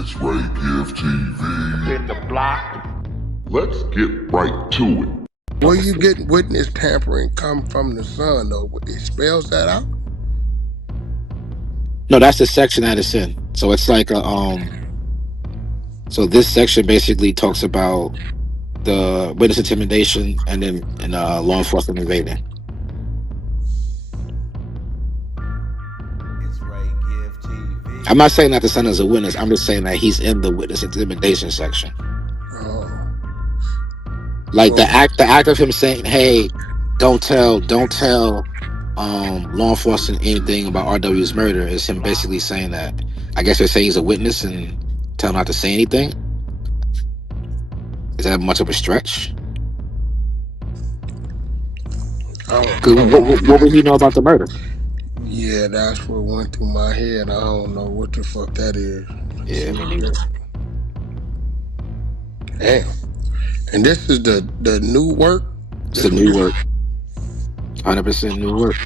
It's Ray Give TV. In the block. Let's get right to it. Where you get witness tampering come from the sun, though? It spells that out? No, that's the section that it's in. So it's like a So this section basically talks about the witness intimidation and then law enforcement invading. It's Ray Give TV. I'm not saying that the son is a witness. I'm just saying that he's in the witness intimidation section. Like the act of him saying, "Hey, don't tell law enforcement anything about RW's murder," is him basically saying that. I guess they're saying he's a witness and tell him not to say anything. Is that much of a stretch? Because what would he know about the murder? Yeah, that's what went through my head. I don't know what the fuck that is. Yeah, me neither. Damn. And this is the new work? It's a new work. 100% new work.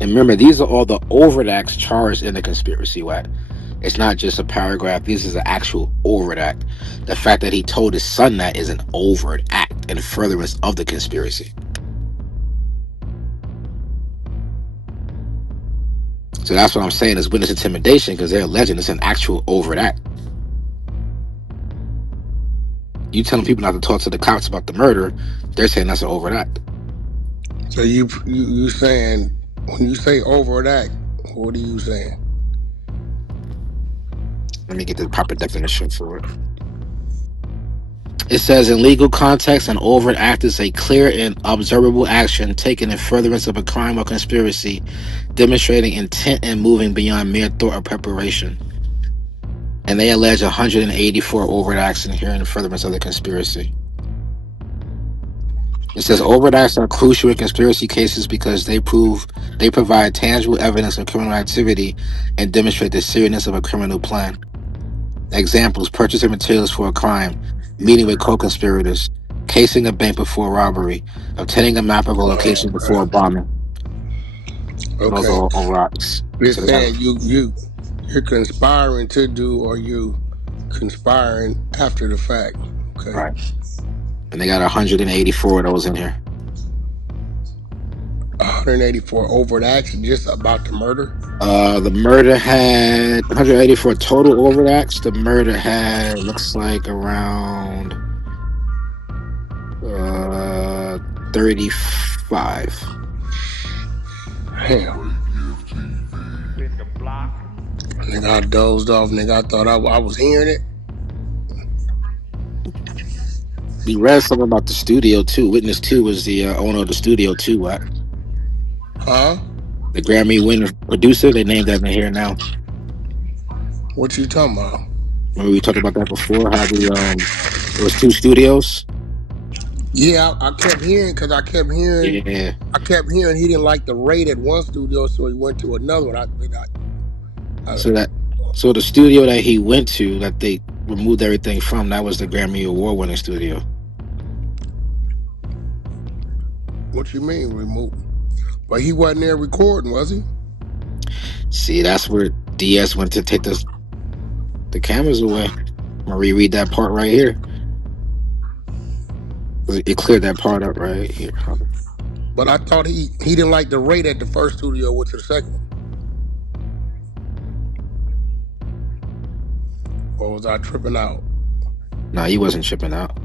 And remember, these are all the overt acts charged in the conspiracy, Wack. It's not just a paragraph. This is an actual overt act. The fact that he told his son that is an overt act in furtherance of the conspiracy. So that's what I'm saying is witness intimidation, because they're alleging it's an actual overt act. You telling people not to talk to the cops about the murder, they're saying that's an overt act. So you saying, when you say overt act, what are you saying? Let me get the proper definition for it. It says, in legal context, an overt act is a clear and observable action taken in furtherance of a crime or conspiracy, demonstrating intent and moving beyond mere thought or preparation. And they allege 184 overt acts in here in furtherance of the conspiracy. It says overt acts are crucial in conspiracy cases because they provide tangible evidence of criminal activity and demonstrate the seriousness of a criminal plan. Examples: purchasing materials for a crime, meeting with co-conspirators, casing a bank before robbery, obtaining a map of a location before a bombing. Okay. Those are all rocks. You're saying you're conspiring to do, or you conspiring after the fact. Okay. Right. And they got 184 of those in here. 184 overt acts just about the murder? The murder had 184 total overt acts. The murder had, looks like, around 35. Damn. Nigga, I dozed off. Nigga, I thought I was hearing it. We read something about the studio too. Witness 2 was the owner of the studio too. What? Huh? The Grammy winner producer. They named that in here now. What you talking about? Remember we talked about that before? How the it was 2 studios. Yeah, I kept hearing, because I kept hearing. Yeah. I kept hearing he didn't like the rate at one studio, so he went to another one. So the studio that he went to, that they removed everything from, that was the Grammy Award winning studio. What you mean removed? But he wasn't there recording, was he? See, that's where DS went to take the cameras away. I'm gonna reread that part right here. It cleared that part up right here. But I thought he didn't like the rate at the first studio, went to the second one. Or was I tripping out? Nah, he wasn't tripping out.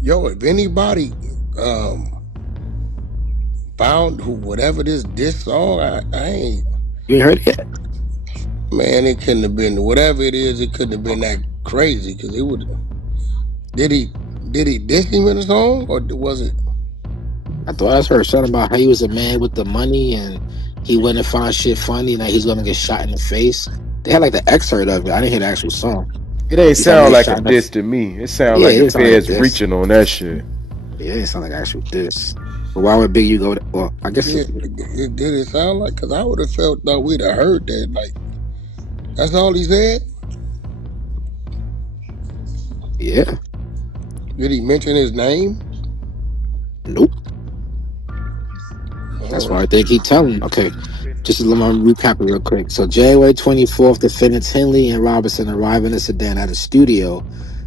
Yo, if anybody found whatever this song, I ain't. You ain't heard it yet? Man, it couldn't have been, whatever it is, it couldn't have been that crazy, because it would. Did he diss him in the song, or was it? I thought I heard something about how he was a man with the money and he went and found shit funny, that he's gonna get shot in the face. They had like the excerpt of it. I didn't hear the actual song. It ain't sound like a diss to me. It sound like the feds reaching on that shit. Yeah, it sound like actual diss. But why would Big U go? Well, I guess it did. It sound like, because I would have felt that we'd have heard that. Like, that's all he said. Yeah. Did he mention his name? Nope. That's why I think he telling. Okay. Just let me recap it real quick. So January 24th, defendants Henley and Robinson arrive in a sedan at a studio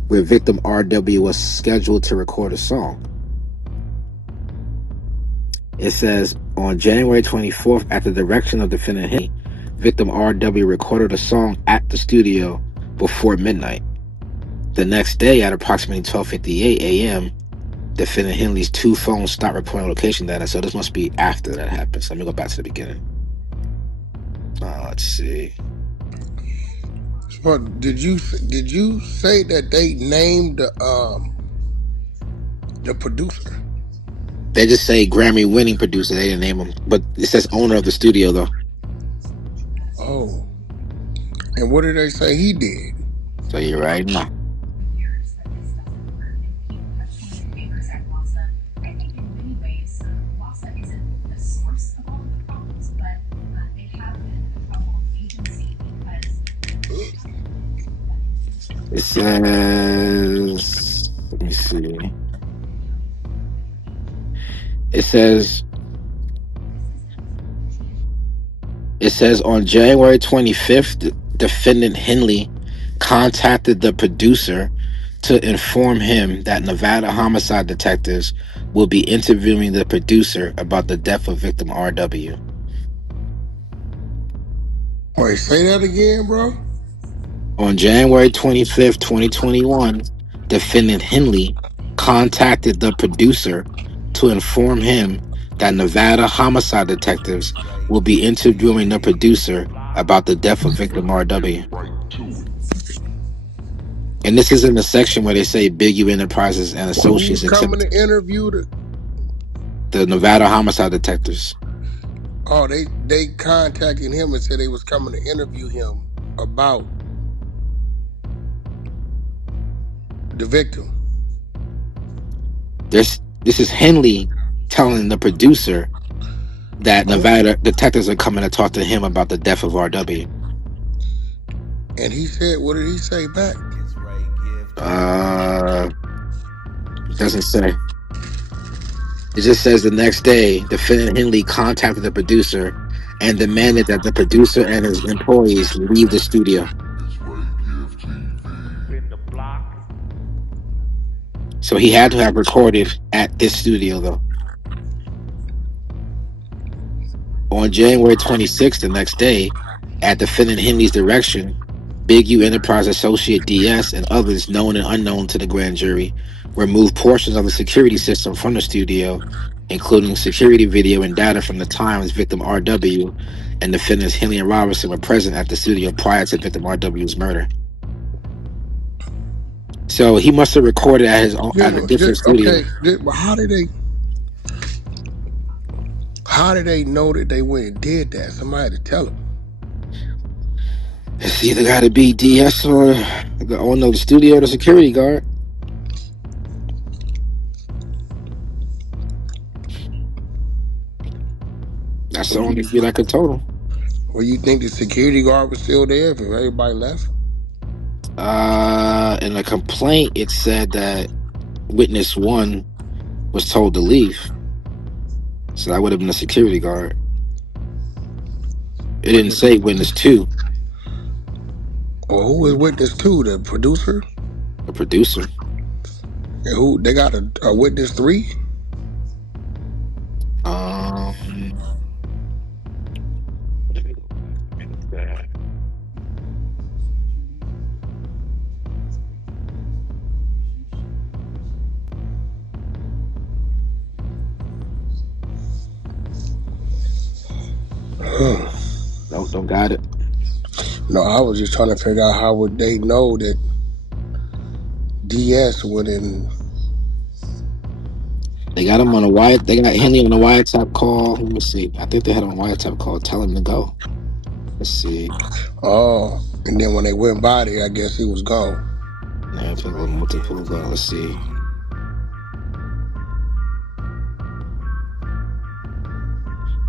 where victim RW was scheduled to record a song. It says on January 24th, at the direction of defendant Henley, victim RW recorded a song at the studio before midnight. The next day at approximately 12:58 a.m., defendant Henley's two phones stopped reporting location data. So this must be after that happened. So let me go back to the beginning. Let's see. But did you say that they named the producer? They just say Grammy-winning producer. They didn't name him, but it says owner of the studio though. Oh, and what did they say he did? So you're right. No. It says. Let me see. It says on January 25th, defendant Henley contacted the producer to inform him that Nevada homicide detectives will be interviewing the producer about the death of victim RW. Wait, say that again, bro. On January 25th, 2021, defendant Henley contacted the producer to inform him that Nevada homicide detectives will be interviewing the producer about the death of victim RW. And this is in the section where they say Big U Enterprises and Associates. Who's coming to interview the Nevada homicide detectives. Oh, they contacted him and said they was coming to interview him about the victim. This is Henley telling the producer that Nevada detectives are coming to talk to him about the death of RW. And he said, what did he say back? It doesn't say. It just says the next day, defendant Henley contacted the producer and demanded that the producer and his employees leave the studio. So he had to have recorded at this studio, though. On January 26th, the next day, at defendant Henley's direction, Big U Enterprise associate DS and others known and unknown to the grand jury removed portions of the security system from the studio, including security video and data from the times victim RW and defendants Henley and Robinson were present at the studio prior to victim RW's murder. So he must have recorded at his own at a different studio. Okay, how did they know that they went and did that? Somebody had to tell them. It's either got to be DS or the owner of the studio or the security guard. That's the only thing I could tell them. Well, you think the security guard was still there if everybody left? In the complaint, it said that witness 1 was told to leave. So that would have been a security guard. It didn't say witness 2. Well, who was witness 2? The producer? The producer. And who? They got a witness 3? No, don't got it. No, I was just trying to figure out how would they know that DS went in. They got him on a wire. They got Henley on a wiretap call. Let me see. I think they had him on a wiretap call. Tell him to go. Let's see. Oh, and then when they went by there, I guess he was gone. Yeah, multiple go. Let's see.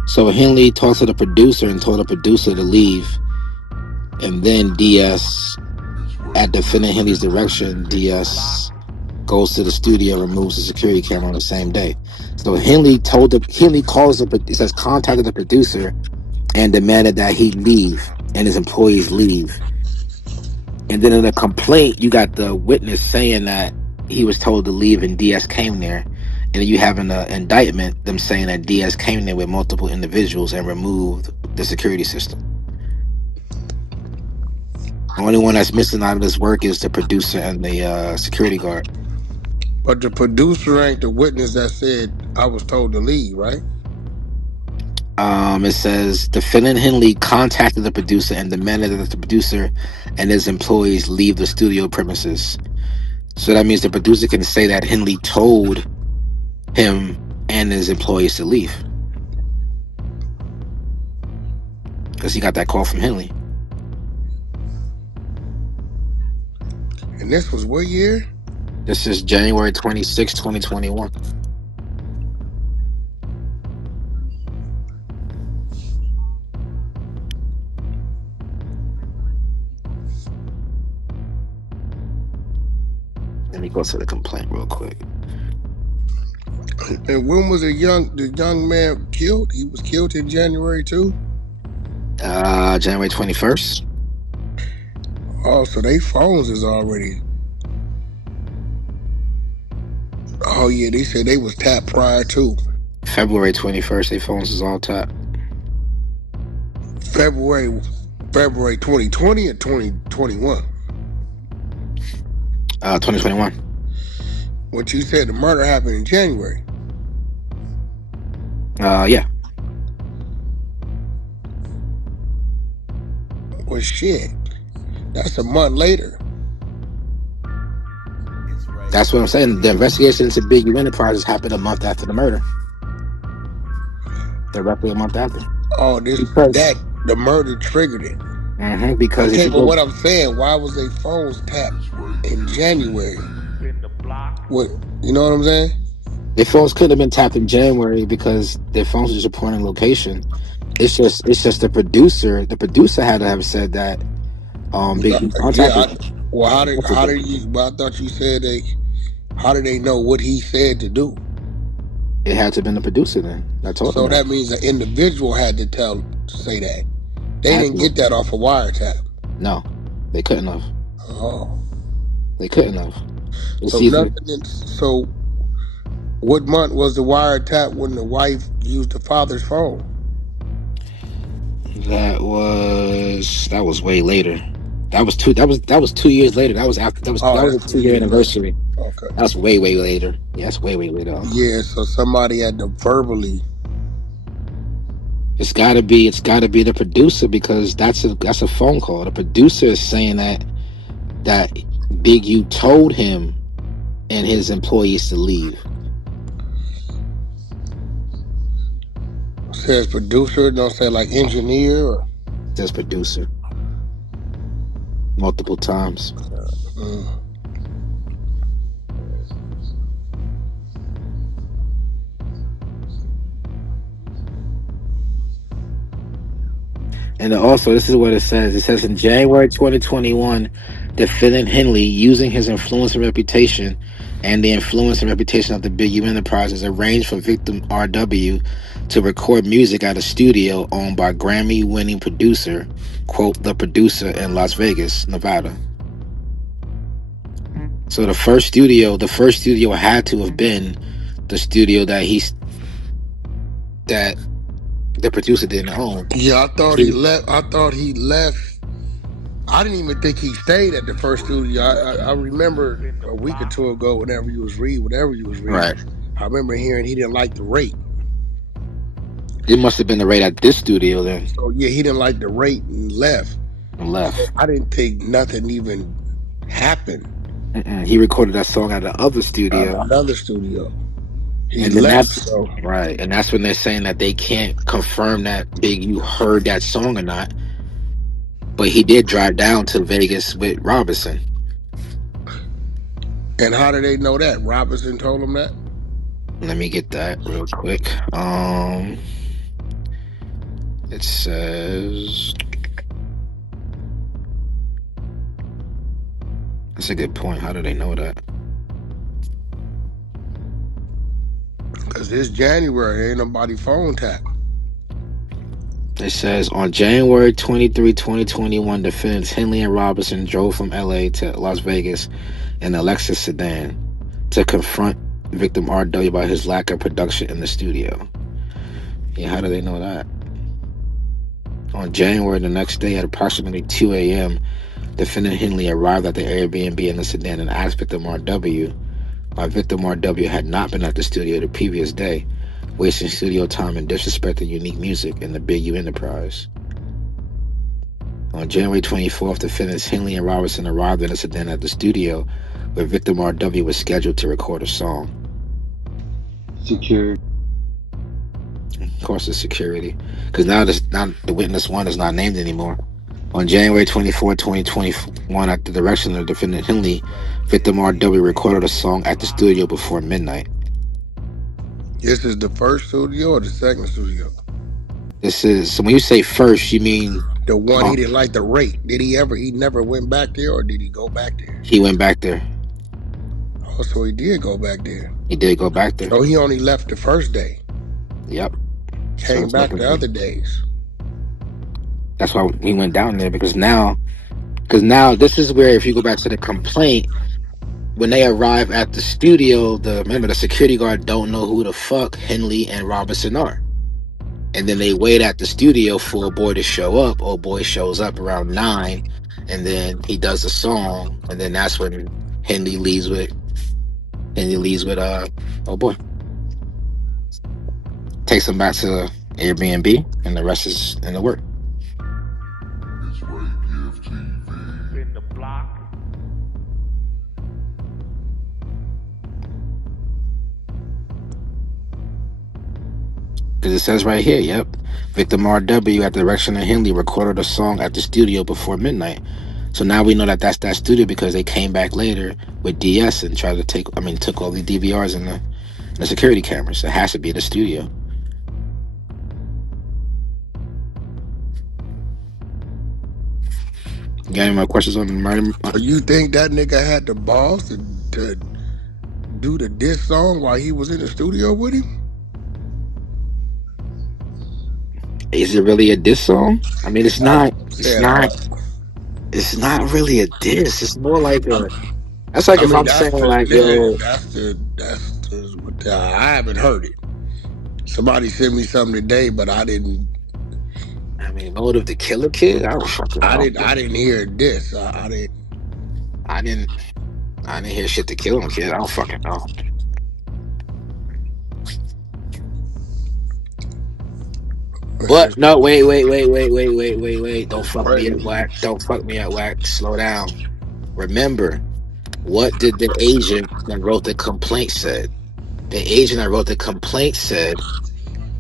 So Henley talked to the producer and told the producer to leave. And then DS, at defendant Henley's direction, DS goes to the studio, removes the security camera on the same day. So Henley calls it says contacted the producer and demanded that he leave and his employees leave. And then in the complaint, you got the witness saying that he was told to leave and DS came there. And then you have in the indictment them saying that DS came there with multiple individuals and removed the security system. The only one that's missing out of this work is the producer and the security guard. But the producer ain't the witness that said I was told to leave, right? It says defendant Henley contacted the producer and demanded that the producer and his employees leave the studio premises. So that means the producer can say that Henley told him and his employees to leave because he got that call from Henley. And this was what year? This is January 26, 2021. Let me go to the complaint real quick. And when was the young man killed? He was killed in January too? January 21st. Oh, so they phones is already. Oh yeah, they said they was tapped prior to. February 21st, they phones is all tapped. February 2020 or 2021? 2021. What you said the murder happened in January. Yeah. Well shit. That's a month later. That's what I'm saying. The investigation into Big U Enterprises happened a month after the murder. Directly a month after. Oh, the murder triggered it. Because okay, if you but go, what I'm saying, why was they phones tapped in January? What, you know what I'm saying? their phones couldn't have been tapped in January because their phones were just reporting location. It's just the producer. The producer had to have said that. Big U contacted. Well, how did you? Well, I thought you said how did they know what he said to do? It had to have been the producer then. I told So them that means the individual had to say that. They didn't get that off a wiretap. No, they couldn't have. Oh, they couldn't have. So what month was the wiretap when the wife used the father's phone? That was way later. That was 2 years later. That was after that was a 2-year anniversary. Okay. That's way later. Yeah, that's way later. Yeah, so somebody had to verbally. It's gotta be the producer because that's a phone call. The producer is saying that Big U told him and his employees to leave. Says producer, don't say like engineer or says producer. Multiple times. And also, this is what it says. It says in January 2021, defendant Henley, using his influence and reputation and the influence and reputation of the Big U Enterprises, arranged for victim RW to record music at a studio owned by Grammy-winning producer, quote, the producer in Las Vegas, Nevada. So the first studio had to have been the studio that the producer didn't own. Yeah, I thought he left. I didn't even think he stayed at the first studio. I remember a week or two ago, whatever you was reading, right. I remember hearing he didn't like the rate. It must have been the rate at this studio then. So yeah, he didn't like the rate and left. So I didn't think nothing even happened. He recorded that song at another studio. Another studio. He left. Right, and that's when they're saying that they can't confirm that Big U heard that song or not. But he did drive down to Vegas with Robinson. And how do they know that? Robinson told him that? Let me get that real quick. It says... That's a good point. How do they know that? Because this January, ain't nobody phone tap. It says on January 23, 2021, defendants Henley and Robinson drove from LA to Las Vegas in a Lexus sedan to confront victim RW about his lack of production in the studio. Yeah, how do they know that? On January, the next day at approximately 2 a.m., defendant Henley arrived at the Airbnb in the sedan and asked victim RW why victim RW had not been at the studio the previous day, wasting studio time and disrespecting unique music in the Big U Enterprise. On January 24th, defendants Henley and Robinson arrived in a sedan at the studio where victim RW was scheduled to record a song. Security. Of course, it's security. Because now the witness one is not named anymore. On January 24, 2021, at the direction of defendant Henley, victim RW recorded a song at the studio before midnight. This is the first studio or the second studio? This is, so when you say first, you mean the one he didn't like the rate. He never went back there, or did he go back there? He went back there. Oh, so he did go back there. He did go back there. So he only left the first day. Yep. Came back the other days. That's why we went down there, because now this is where, if you go back to the complaint, when they arrive at the studio, remember the security guard don't know who the fuck Henley and Robinson are. And then they wait at the studio for a boy to show up. Old boy shows up around 9, and then he does the song, and then that's when Henley leaves with oh boy. Takes him back to Airbnb, and the rest is in the work. It's Ray Gift TV. In the block. Because it says right here, yep. Victim RW at the direction of Henley recorded a song at the studio before midnight. So now we know that that's that studio, because they came back later with DS and tried to took all the DVRs and the security cameras. It has to be the studio. You got any more questions on the murder? You think that nigga had the balls to do the diss song while he was in the studio with him? Is it really a diss song? I mean, it's not really a diss. It's more like a. That's like if I'm saying like, yo. I haven't heard it. Somebody sent me something today, but I didn't. I mean, Motive the Killer Kid. I don't fucking know. I didn't hear this. I didn't hear shit to kill him, kid. I don't fucking know. But no, wait. Don't fuck me at Wack. Don't fuck me at Wack. Slow down. Remember, what did the agent that wrote the complaint said? The agent that wrote the complaint said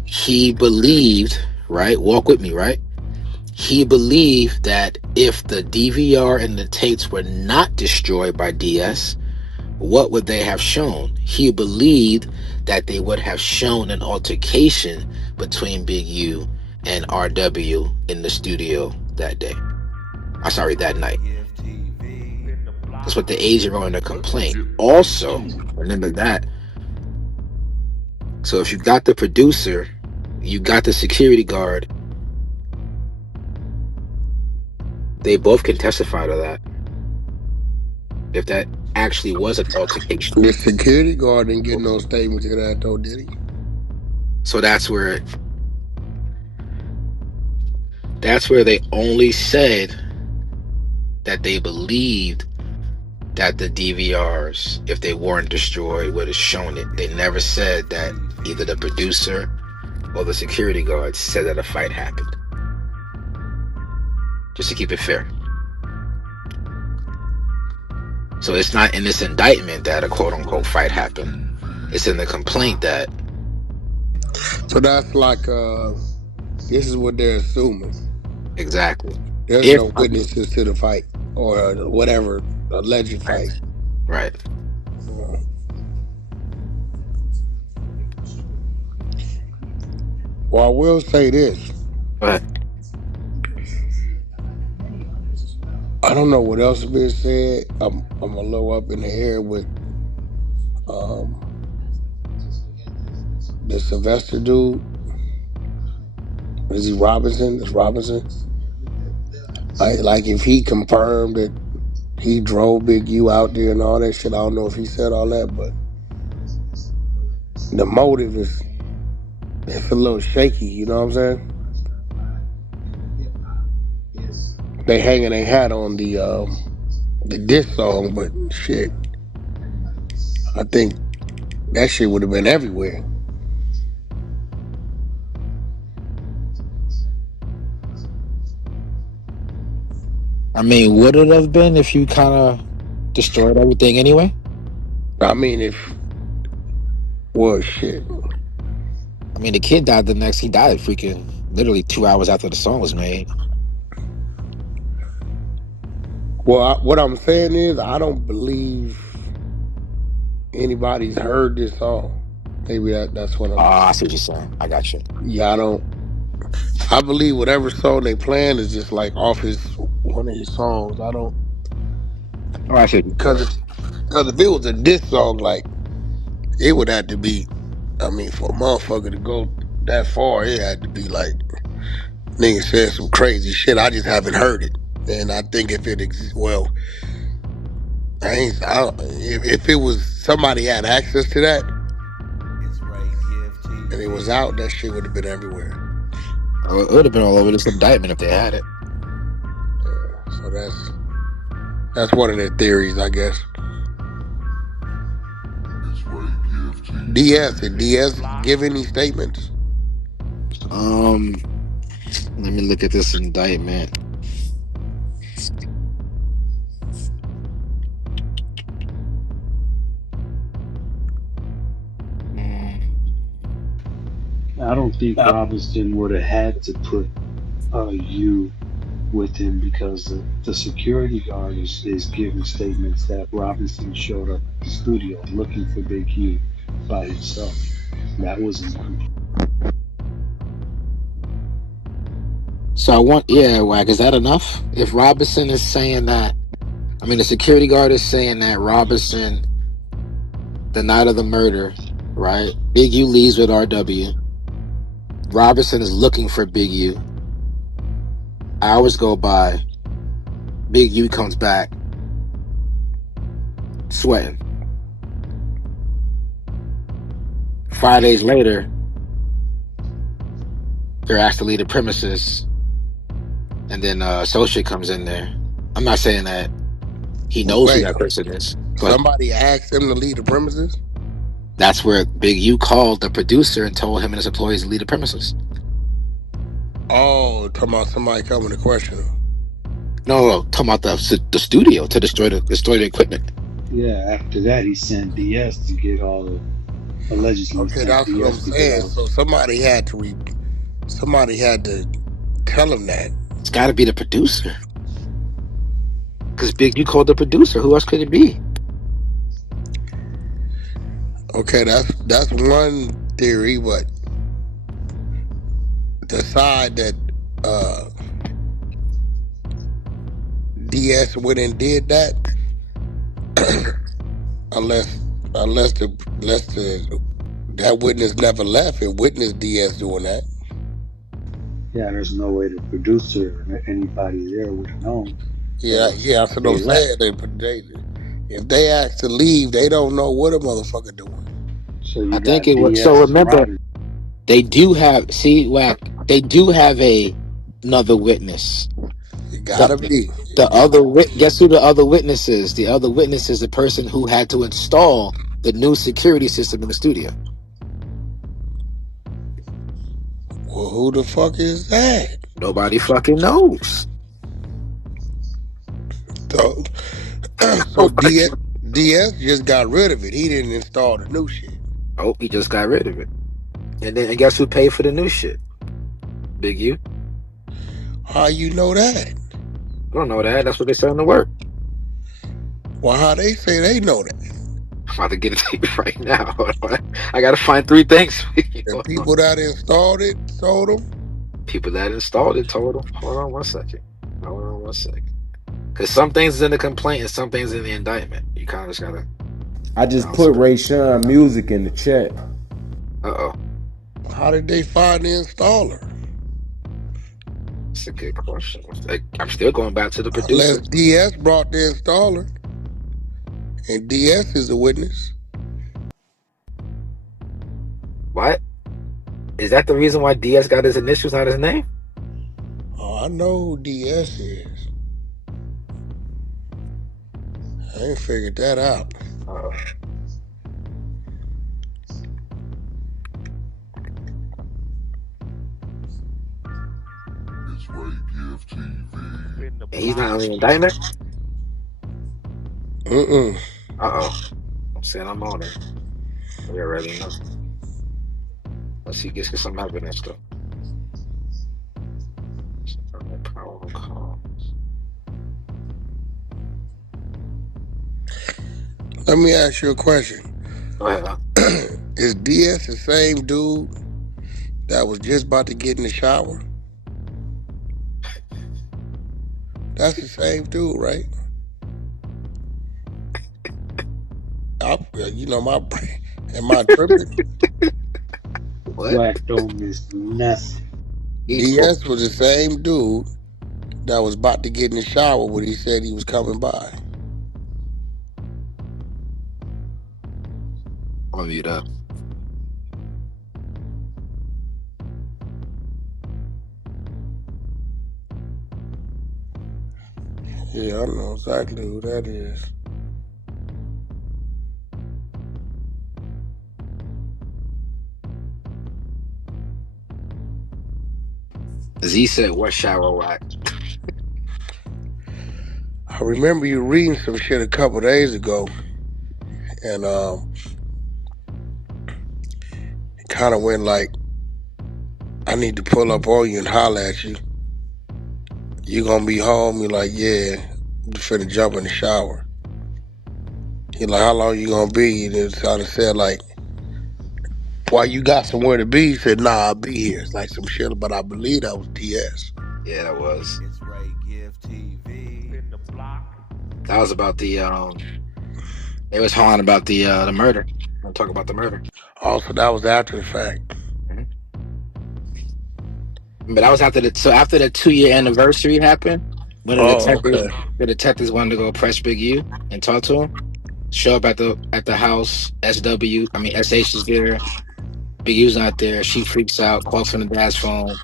he believed, right? Walk with me, right? He believed that if the DVR and the tapes were not destroyed by DS, what would they have shown? He believed that they would have shown an altercation between Big U and RW in the studio that day. That night. That's what the agent wrote in the complaint. Also, remember that. So if you got the producer, you got the security guard, they both can testify to that. If that actually was an altercation. The security guard didn't get no statement to that though, did he? So that's where they only said that they believed that the DVRs, if they weren't destroyed, would have shown it. They never said that either the producer or the security guard said that a fight happened. Just to keep it fair. So it's not in this indictment that a quote-unquote fight happened. It's in the complaint that... So that's like, this is what they're assuming. Exactly. There's no witnesses to the fight or whatever alleged fight. Right. Well, I will say this. What? I don't know what else has been said. I'm a little up in the air with the Sylvester dude. Is he Robinson? Is Robinson? Like if he confirmed that he drove Big U out there and all that shit, I don't know if he said all that, but the motive is it's a little shaky, you know what I'm saying? They hanging their hat on the diss song, but shit, I think that shit would have been everywhere. I mean, would it have been if you kind of destroyed everything anyway? I mean, well, shit. I mean, the kid died he died freaking literally 2 hours after the song was made. Well, what I'm saying is, I don't believe anybody's heard this song. Maybe that's what I'm. I see what you're saying. I got you. Yeah, I don't. I believe whatever song they playing is just like off one of his songs. I don't. Oh, I see what you're saying. Because if it was a diss song, like it would have to be. I mean, for a motherfucker to go that far, it had to be like niggas said some crazy shit. I just haven't heard it, and I think if it well, if it was somebody had access to that and it was out, that shit would have been everywhere. Oh, it would have been all over this indictment if they had it. Yeah, so that's one of their theories, I guess. Did DS give any statements? Let me look at this indictment. I don't think Robinson would have had to put you with him because the security guard is giving statements that Robinson showed up at the studio looking for Big U by himself. That wasn't complete. So Wack, is that enough? If Robinson is saying that, I mean, the security guard is saying that Robinson, the night of the murder, right? Big U leaves with RW. Robinson is looking for Big U. Hours go by. Big U comes back sweating. 5 days later, they're asked to leave the premises, and then associate comes in there. I'm not saying that he knows who that person is, but somebody asked him to leave the premises. That's where Big U called the producer and told him and his employees to leave the premises. Oh, talking about somebody coming to question him. No, talking about the studio to destroy the equipment. Yeah, after that he sent DS to get all the allegedly. Okay, that's what I'm saying. So somebody had to tell him that. It's got to be the producer, because Big U called the producer. Who else could it be? Okay, that's one theory, but the side that DS went and did that, unless that witness never left and witnessed DS doing that. Yeah, there's no way the producer or anybody there would have known. Yeah, that's what I'm saying. If they ask to leave, they don't know what a motherfucker doing. So you I think got it was. DS So remember, Robinson. they do have. See, Wack. They do have another witness. It gotta be. Guess who the other witness is? The other witness is the person who had to install the new security system in the studio. Well, who the fuck is that? Nobody fucking knows. So DS just got rid of it. He didn't install the new shit. Oh, he just got rid of it. And guess who paid for the new shit? Big U. How you know that? I don't know that. That's what they said in the work. Well, how they say they know that? I'm about to get it to you right now. I gotta find 3 things. The people that installed it told them? People that installed it told them. Hold on one second. Because some things is in the complaint and some things in the indictment. You kind of just gotta. I just put RAYSHAWN music in the chat. Uh-oh. How did they find the installer? That's a good question. Like, I'm still going back to the Unless producer. DS brought the installer, and DS is the witness. What? Is that the reason why DS got his initials, not his name? Oh, I know who DS is. I ain't figured that out. Uh, It's Ray Gift TV. and he's not on the indictment? Mm-mm. Uh-oh. I'm saying I'm on it. We already know. Let's see, gets some evidence, though. Power call. Let me ask you a question. Go ahead, huh? Is DS the same dude that was just about to get in the shower? That's the same dude, right? You know, my brain. Am I tripping? What? Wack don't miss nothing. Equal. DS was the same dude that was about to get in the shower when he said he was coming by. I'll mute up. Yeah, I know exactly who that is. Z said, what shower Wack? I remember you reading some shit a couple days ago, and it kind of went like, I need to pull up on you and holler at you. You gonna be home? You're like, yeah, I'm just finna jump in the shower. You're like, how long you gonna be? And it kind of said like, why you got somewhere to be? He said, nah, I'll be here. It's like some shit, but I believe that was DS. Yeah, that was. It's Ray Gift TV. That was about the they was hollering about the murder. I'm talking about the murder. Also, that was after the fact. Mhm. But that was after after the 2 year anniversary happened, when Oh, okay. the detectives wanted to go press Big U and talk to him. Show up at the house. SH is there. Big U's not there. She freaks out. Calls from the dad's phone.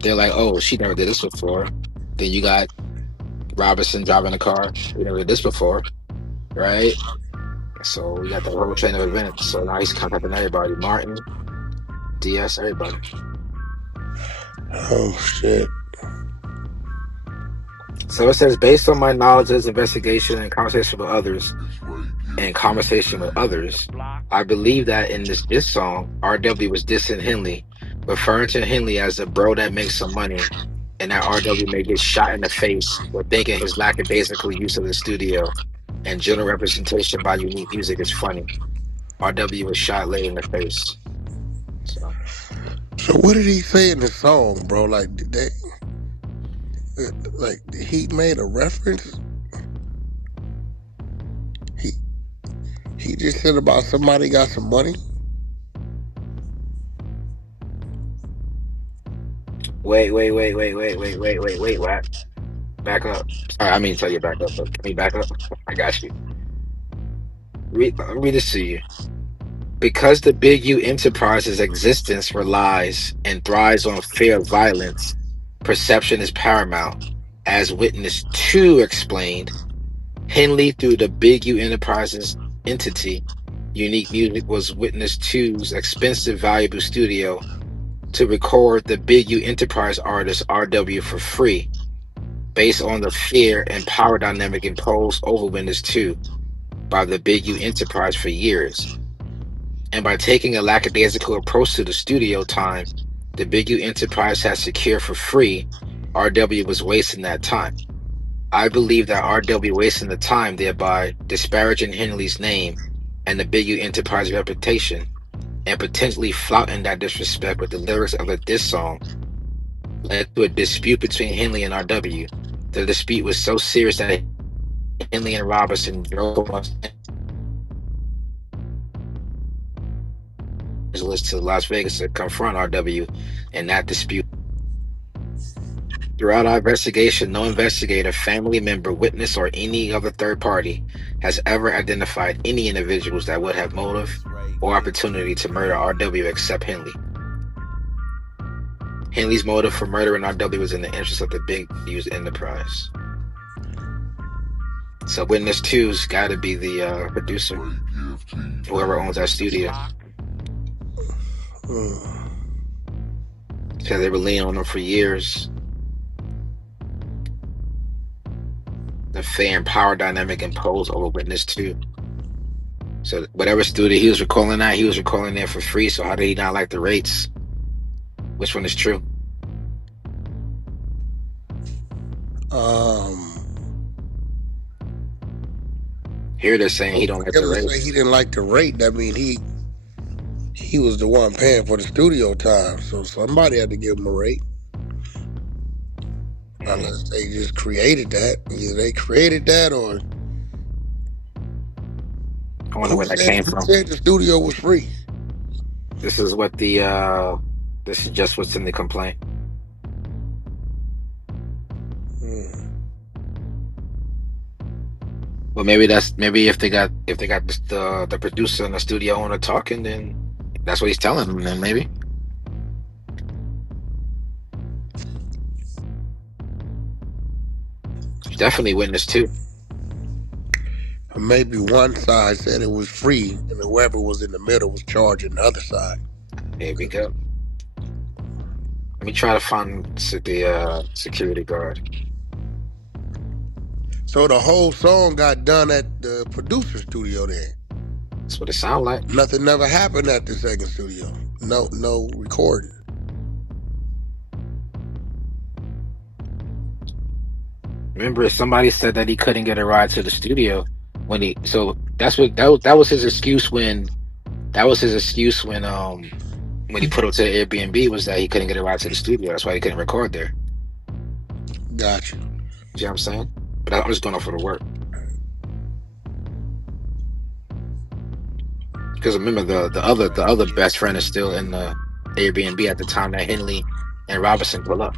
They're like, "Oh, she never did this before." Then you got Robinson driving the car. We never did this before, right? So we got the whole chain of events. So now he's contacting everybody. Martin, DS, everybody. Oh shit. So it says, based on my knowledge of this investigation and conversation with others, It's Ray Gift I believe that in this song, RW was dissing Henley, referring to Henley as the bro that makes some money, and that RW may get shot in the face for thinking his lackadaisical use of the studio and general representation by unique music is funny. RW was shot late in the face. So So what did he say in the song, bro? Like, did they, like, he made a reference? He he just said about somebody got some money. wait, Wack. Back up. Sorry, I mean to tell you back up, but can we back up? I got you. Let me read this to you. Because the Big U Enterprise's existence relies and thrives on fear of violence, perception is paramount. As Witness 2 explained, Henley, through the Big U Enterprise's entity, Unique Music was Witness 2's expensive, valuable studio to record the Big U Enterprise artist RW for free, based on the fear and power dynamic imposed over Witness 2 by the Big U Enterprise for years. And by taking a lackadaisical approach to the studio time the Big U Enterprise has secured for free, RW was wasting that time. I believe that RW wasting the time, thereby disparaging Henley's name and the Big U Enterprise reputation, and potentially flouting that disrespect with the lyrics of a diss song, led to a dispute between Henley and RW. The dispute was so serious that Henley and Robertson drove Angeles to Las Vegas to confront RW, and that dispute. Throughout our investigation, no investigator, family member, witness, or any other third party has ever identified any individuals that would have motive or opportunity to murder RW except Henley. Henley's motive for murdering RW was in the interest of the big news enterprise. So witness two's got to be the producer, whoever owns that studio. Because they were leaning on him for years. The fair and power dynamic imposed over witness two. So whatever studio he was recalling at, he was recalling there for free. So how did he not like the rates? Which one is true? Here they're saying he don't like the rate. Say he didn't like the rate. That mean he was the one paying for the studio time. So somebody had to give him a rate. Unless they just created that. Either they created that or I wonder where that came from. Who said the studio was free? This is what this is just what's in the complaint. Well, maybe if they got the producer and the studio owner talking, then that's what he's telling them. Then maybe. Definitely witness too. Maybe one side said it was free, and whoever was in the middle was charging the other side. There we go. Let me try to find the security guard. So the whole song got done at the producer studio there. That's what it sounded like. Nothing never happened at the second studio. No recording. Remember, somebody said that he couldn't get a ride to the studio when that was his excuse when when he put up to the Airbnb, was that he couldn't get a ride to the studio. That's why he couldn't record there. Gotcha. You see what I'm saying? But I'm just going off for the work. Because remember, the other best friend is still in the Airbnb at the time that Henley and Robinson pull up.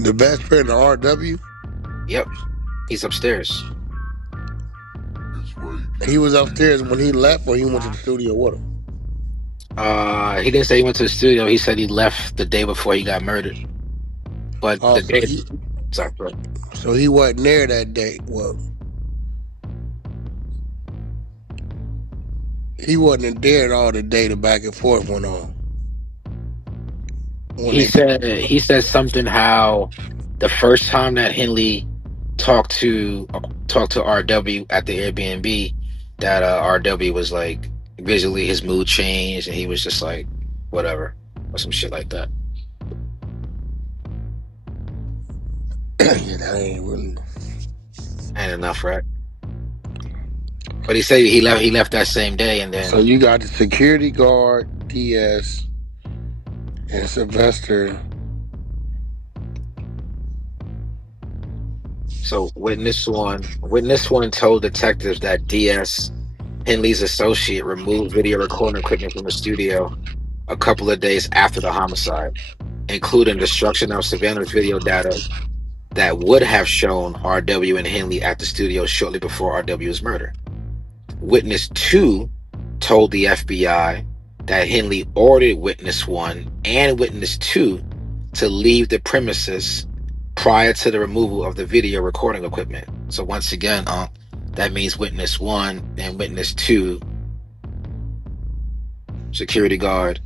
The best friend of RW? Yep. He's upstairs. He was upstairs when he left, or he went to the studio with him? He didn't say he went to the studio. He said he left the day before he got murdered. But the day... Sorry, bro. So he wasn't there that day. Well, he wasn't there at all the day the back and forth went on. He said something how the first time that Henley talked to RW at the Airbnb, that RW was like, visually his mood changed and he was just like whatever, or some shit like that. Yeah, that ain't enough, right? But he said he left that same day, and then so you got the security guard, DS, and Sylvester. So witness one told detectives that DS, Henley's associate, removed video recording equipment from the studio a couple of days after the homicide, including destruction of surveillance video data that would have shown RW and Henley at the studio shortly before RW's murder. Witness 2 told the FBI that Henley ordered Witness 1 and Witness 2 to leave the premises prior to the removal of the video recording equipment. So once again, that means Witness 1 and Witness 2, security guard,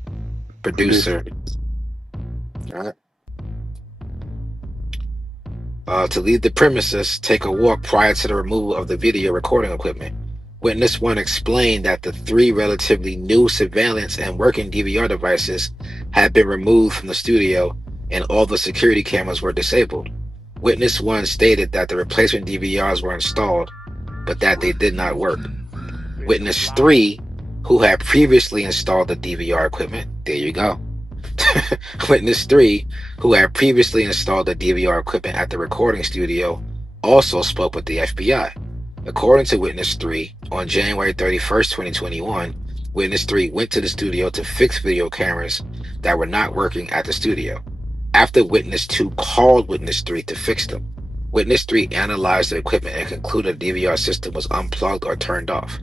producer, all right? To leave the premises, take a walk prior to the removal of the video recording equipment. Witness 1 explained that the 3 relatively new surveillance and working DVR devices had been removed from the studio and all the security cameras were disabled. Witness 1 stated that the replacement DVRs were installed, but that they did not work. Witness 3, who had previously installed the DVR equipment, there you go. Witness 3, who had previously installed the DVR equipment at the recording studio, also spoke with the FBI. According to Witness 3, on January 31st, 2021, Witness 3 went to the studio to fix video cameras that were not working at the studio. after witness 2 called witness 3 to fix them. Witness 3 analyzed the equipment and concluded the DVR system was unplugged or turned off.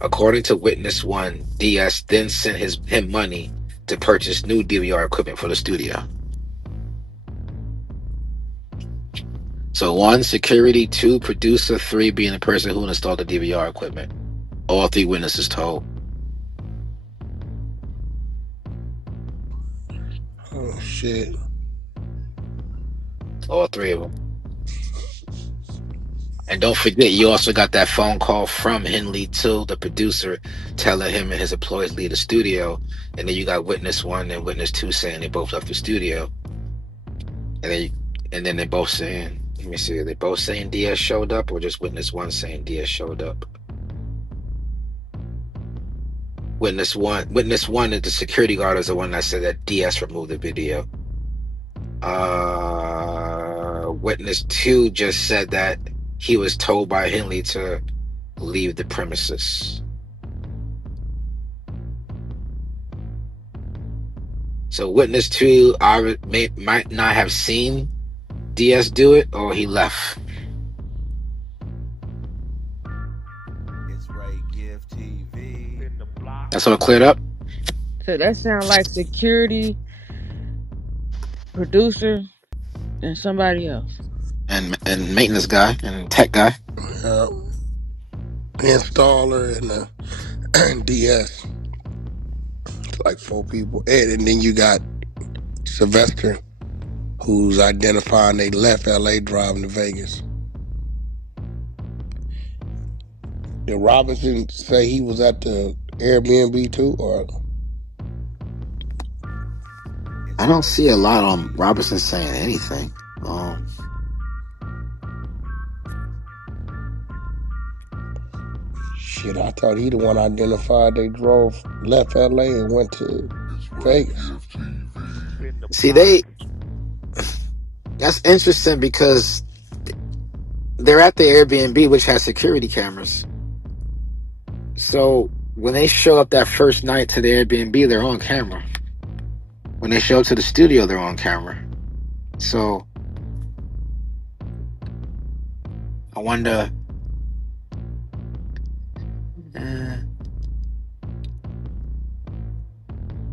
According to witness 1, DS then sent him money to purchase new DVR equipment for the studio. So 1, security; 2, producer; 3, being the person who installed the DVR equipment. All 3 witnesses told. Oh shit. All 3 of them. And don't forget, you also got that phone call from Henley to the producer, telling him and his employees leave the studio. And then you got witness 1 and witness 2 saying they both left the studio. And then they both saying, let me see, are they both saying DS showed up, or just witness 1 saying DS showed up? Witness one is the security guard, is the one that said that DS removed the video. Witness 2 just said that he was told by Henley to leave the premises. So witness 2 might not have seen DS do it, or he left. It's Ray Gift TV. That's all cleared up? So that sounds like security, producer, and somebody else. And maintenance guy and tech guy. Installer and and DS. It's like 4 people. And then you got Sylvester, who's identifying they left LA driving to Vegas. Did Robinson say he was at the Airbnb too, or? I don't see a lot on Robertson saying anything. Shit, I thought he the one identified they left LA and went to Vegas. See, that's interesting because they're at the Airbnb, which has security cameras. So when they show up that first night to the Airbnb, they're on camera. When they show up to the studio, they're on camera. So I wonder.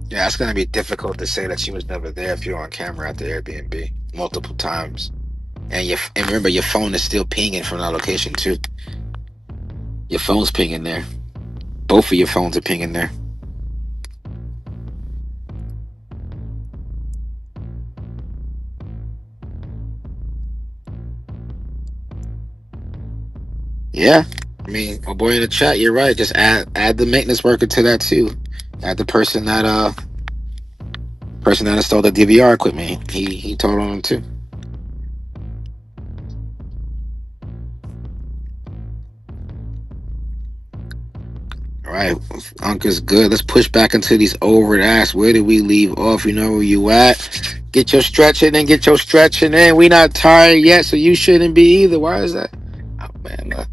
Yeah, it's going to be difficult to say that she was never there if you're on camera at the Airbnb multiple times. And remember, your phone is still pinging from that location too. Your phone's pinging there. Both of your phones are pinging there. Yeah, I mean, my boy in the chat, you're right. Just add the maintenance worker to that too. Add the person that installed the DVR equipment. He told on him too. All right, Uncle's good. Let's push back into these overt acts. Where did we leave off? You know where you at? Get your stretching in. Get your stretching in. We not tired yet, so you shouldn't be either. Why is that? Oh man, look.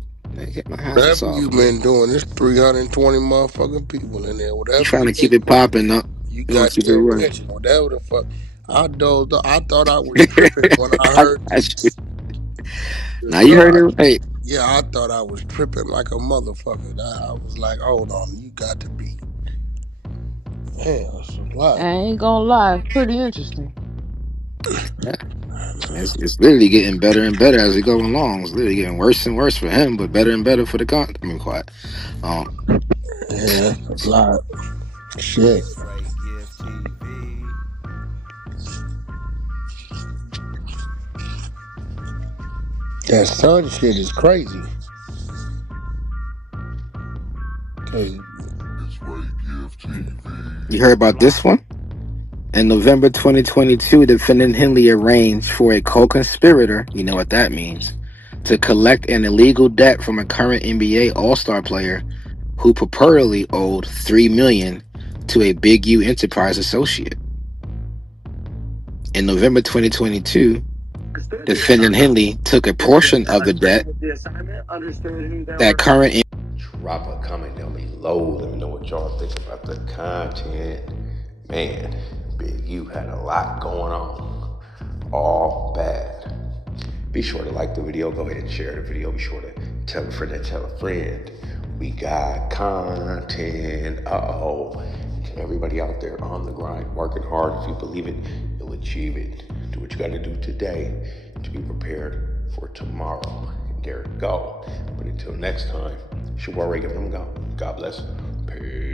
Get my hands Whatever off. you been doing, there's 320 motherfucking people in there. You Whatever trying you to keep been it doing, popping? No, you you want got to keep it their running. attention. Whatever the fuck. I thought I was tripping when I I heard got you. the Now you heard it side. right. Yeah, I thought I was tripping like a motherfucker. I was like, hold on, you got to be. Man, that's a I lot. ain't gonna lie, it's pretty interesting. Yeah. It's literally getting better and better as we go along. It's literally getting worse and worse for him, but better and better for the con. I mean, quiet. Yeah, that's a lot. Shit. It's Ray Gift TV. That son shit is crazy. Cause You heard about this one? In November 2022, defendant Henley arranged for a co-conspirator, you know what that means, to collect an illegal debt from a current NBA All-Star player who purportedly owed $3 million to a Big U Enterprise associate. In November 2022, defendant Henley took a portion of the debt that current Drop a comment down below. Let me know what y'all think about the content. Man, Big U had a lot going on. all bad. Be sure to like the video. Go ahead and share the video. Be sure to tell a friend and tell a friend. We got content. To everybody out there on the grind, working hard. If you believe it, you'll achieve it. Do what you got to do today to be prepared for tomorrow. And there it go. But until next time, it's your boy Ray, giving them go. God bless. Peace.